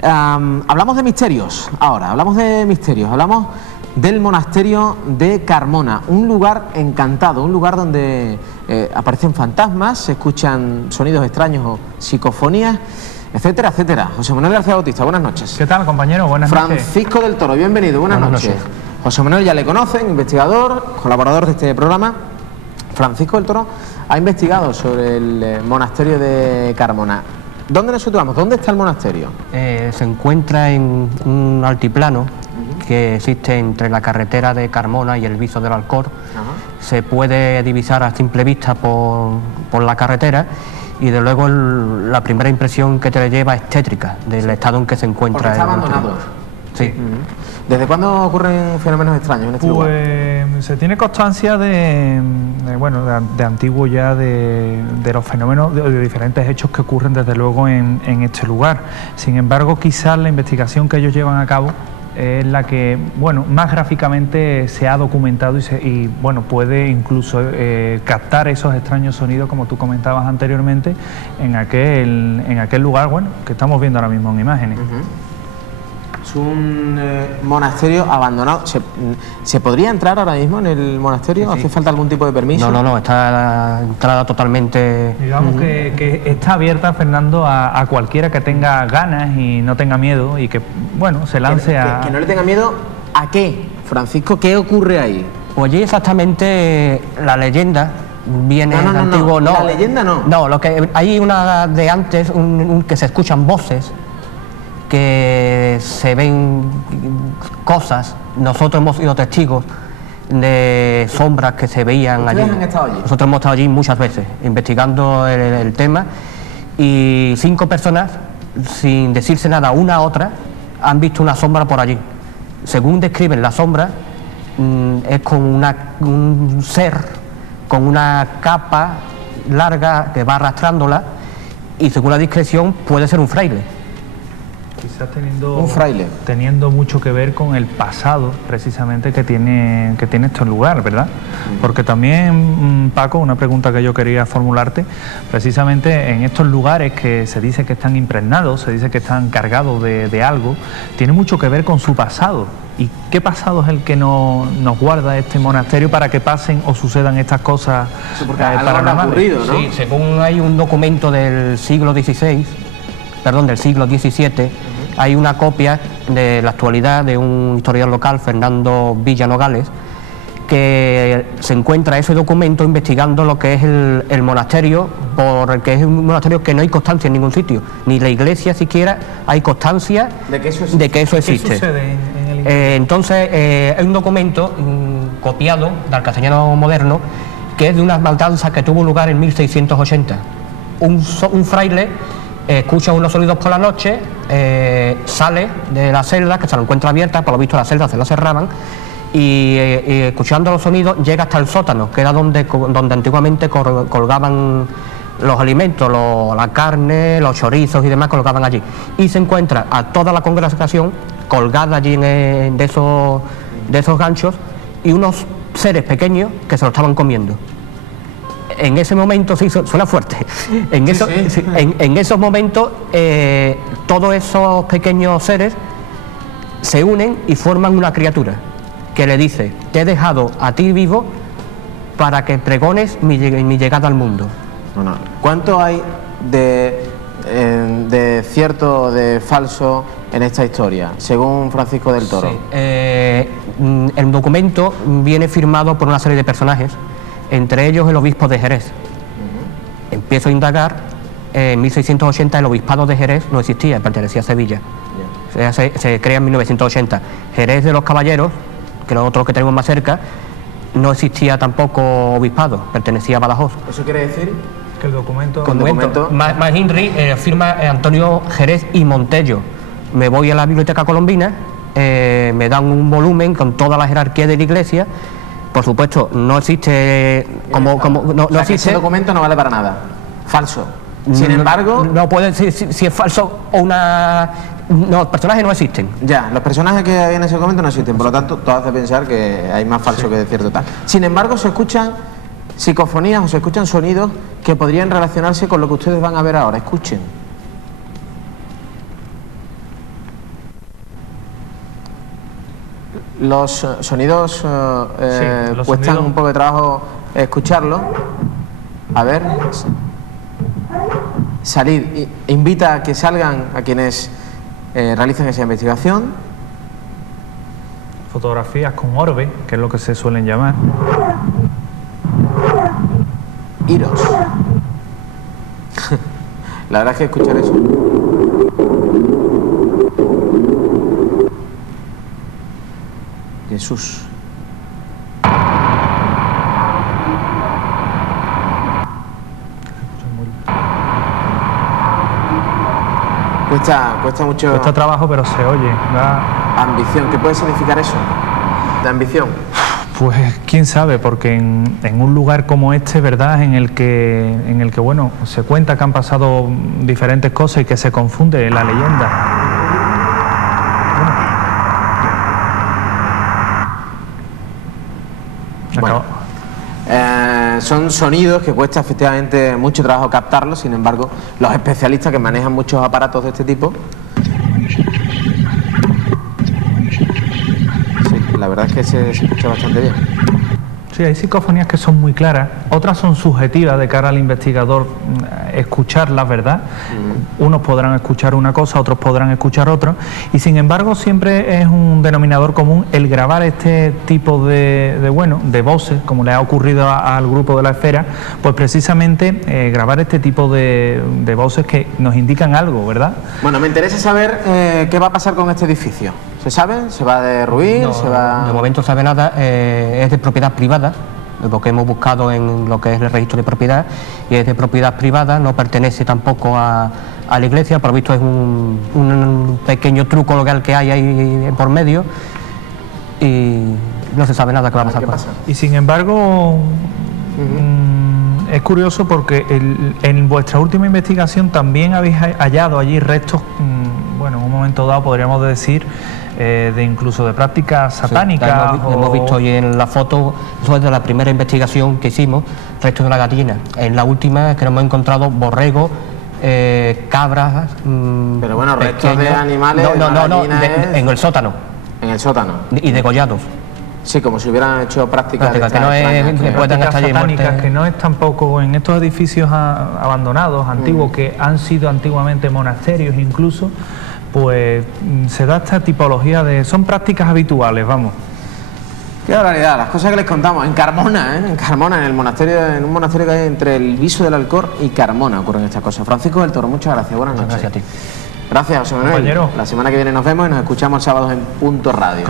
Hablamos de misterios ahora, hablamos del monasterio de Carmona, un lugar encantado, un lugar donde aparecen fantasmas, se escuchan sonidos extraños o psicofonías, etcétera, etcétera. José Manuel García Bautista, buenas noches. ¿Qué tal, compañero? Buenas noches. Francisco del Toro, bienvenido, buenas noches. José Manuel ya le conocen, investigador, colaborador de este programa. Francisco del Toro ha investigado sobre el monasterio de Carmona. ¿Dónde nos situamos? ¿Dónde está el monasterio? Se encuentra en un altiplano que existe entre la carretera de Carmona y el Viso del Alcor. Se puede divisar a simple vista por la carretera y de luego la primera impresión que te lleva es tétrica del estado en que se encuentra. Porque está abandonado. Sí. ¿Desde cuándo ocurren fenómenos extraños en este lugar? Se tiene constancia de antiguo ya de los fenómenos, de diferentes hechos que ocurren desde luego en este lugar. Sin embargo, quizás la investigación que ellos llevan a cabo es la que, más gráficamente se ha documentado y puede incluso captar esos extraños sonidos, como tú comentabas anteriormente, en aquel lugar, que estamos viendo ahora mismo en imágenes. Es un monasterio abandonado. ¿Se podría entrar ahora mismo en el monasterio? Sí. ¿Hace falta algún tipo de permiso? No, está la entrada totalmente... Digamos que está abierta, Fernando, a cualquiera que tenga ganas y no tenga miedo y que, se lance que no le tenga miedo ¿a qué, Francisco? ¿Qué ocurre ahí? Pues allí exactamente la leyenda viene antiguo... No, la leyenda no. No, lo que hay una de antes, que se escuchan voces, que se ven cosas. Nosotros hemos sido testigos de sombras que se veían allí. ¿Ustedes han estado allí? Nosotros hemos estado allí muchas veces investigando el tema y 5 personas, sin decirse nada una a otra, han visto una sombra por allí. Según describen la sombra, es como un ser con una capa larga que va arrastrándola y según la descripción puede ser un fraile. Quizás teniendo mucho que ver con el pasado precisamente que tiene este lugar, ¿verdad? Porque también, Paco, una pregunta que yo quería formularte, precisamente en estos lugares que se dice que están impregnados, se dice que están cargados de algo, tiene mucho que ver con su pasado. ¿Y qué pasado es el que nos guarda este monasterio para que pasen o sucedan estas cosas paranormales? ¿No? Sí, según hay un documento del siglo XVII, del siglo XVII, hay una copia de la actualidad de un historiador local, Fernando Villanogales, que se encuentra ese documento investigando lo que es el monasterio, porque es un monasterio que no hay constancia en ningún sitio, ni la iglesia siquiera hay constancia de que eso existe. ¿Qué sucede en el entonces, hay un documento copiado del castellano moderno que es de una matanza que tuvo lugar en 1680. Un fraile escucha unos sonidos por la noche, sale de la celda, que se lo encuentra abierta, por lo visto las celdas se la cerraban, y escuchando los sonidos llega hasta el sótano, que era donde antiguamente colgaban los alimentos, la carne, los chorizos y demás, colgaban allí. Y se encuentra a toda la congregación colgada allí de esos ganchos y unos seres pequeños que se lo estaban comiendo. En ese momento, sí, suena fuerte, en esos momentos todos esos pequeños seres se unen y forman una criatura que le dice: te he dejado a ti vivo para que pregones mi llegada al mundo. ¿Cuánto hay de cierto, de falso en esta historia, según Francisco del Toro? Sí. El documento viene firmado por una serie de personajes, entre ellos el obispo de Jerez. Empiezo a indagar. En 1680 el obispado de Jerez no existía, pertenecía a Sevilla. Se crea en 1980. Jerez de los Caballeros, que es otro que tenemos más cerca, no existía tampoco obispado, pertenecía a Badajoz. ¿Eso quiere decir? Que el documento... McHenry firma Antonio Jerez y Montello. Me voy a la Biblioteca Colombina, me dan un volumen con toda la jerarquía de la iglesia. Por supuesto, no existe no existe. Ese documento no vale para nada. Falso. Sin embargo... No puede decir si es falso o una... No, los personajes no existen. Ya, los personajes que hay en ese documento no existen. Por lo tanto, todo hace pensar que hay más falso que de cierto tal. Sin embargo, se escuchan psicofonías o se escuchan sonidos que podrían relacionarse con lo que ustedes van a ver ahora. Escuchen. Los sonidos los cuestan sonidos. un poco de trabajo escucharlo. A ver. Salir. Invita a que salgan a quienes realicen esa investigación. Fotografías con orbe, que es lo que se suelen llamar. Iros. La verdad es que escuchar eso. Jesús. Cuesta mucho. Cuesta trabajo, pero se oye. Ambición. ¿Qué puede significar eso? De ambición. Pues quién sabe, porque en un lugar como este, ¿verdad?, en el que bueno, se cuenta que han pasado diferentes cosas y que se confunde la leyenda. Bueno, son sonidos que cuesta efectivamente mucho trabajo captarlos, sin embargo, los especialistas que manejan muchos aparatos de este tipo, sí, la verdad es que se escucha bastante bien. Sí, hay psicofonías que son muy claras, otras son subjetivas de cara al investigador escucharlas, ¿verdad? Unos podrán escuchar una cosa, otros podrán escuchar otra, y sin embargo siempre es un denominador común el grabar este tipo de voces, como le ha ocurrido al grupo de La Esfera, pues precisamente grabar este tipo de voces que nos indican algo, ¿verdad? Bueno, me interesa saber qué va a pasar con este edificio. ¿Se sabe? ¿Se va a derruir? No, ¿Se va...? de momento no sabe nada, es de propiedad privada, lo que hemos buscado en lo que es el registro de propiedad, y es de propiedad privada, no pertenece tampoco a la iglesia, por lo visto es un pequeño truco legal que hay ahí por medio, y no se sabe nada que va a pasar con eso. Y sin embargo, es curioso porque en vuestra última investigación también habéis hallado allí restos, bueno, en un momento dado podríamos decir, de incluso de prácticas satánicas. Sí, hemos visto hoy en la foto, eso es de la primera investigación que hicimos, restos de la gallina. En la última es que nos hemos encontrado borregos, cabras. Pero bueno, restos de animales. No, en el sótano. En el sótano. Y degollados. Sí, como si hubieran hecho prácticas que no es, prácticas satánicas, que no es tampoco en estos edificios abandonados, antiguos, que han sido antiguamente monasterios incluso, pues se da esta tipología de... son prácticas habituales, vamos. Qué barbaridad, las cosas que les contamos. En Carmona, en Carmona, en un monasterio que hay entre el Viso del Alcor y Carmona ocurren estas cosas. Francisco del Toro, muchas gracias, buenas noches. Gracias a ti. Gracias, José Manuel. Compañero. La semana que viene nos vemos y nos escuchamos el sábado en Punto Radio.